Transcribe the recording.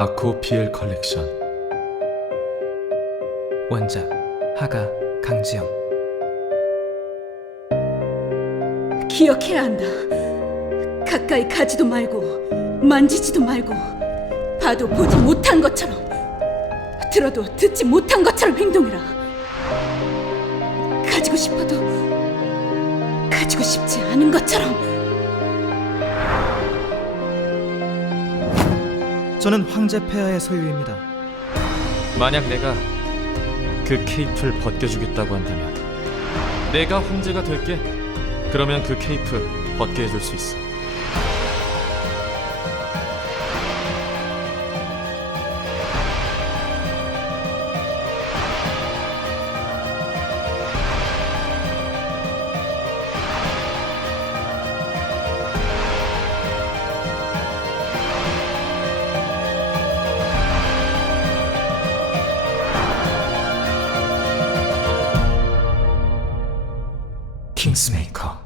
아코피엘 컬렉션 원작 하가 강지영 기억해야 한다. 가까이 가지도 말고 만지지도 말고 봐도 보지 못한 것처럼 들어도 듣지 못한 것처럼 행동해라. 가지고 싶어도 가지고 싶지 않은 것처럼 저는 황제 폐하의 소유입니다. 만약 내가 그 케이프를 벗겨주겠다고 한다면 내가 황제가 될게 그러면 그 케이프 벗게 해줄 수 있어 킹스메이커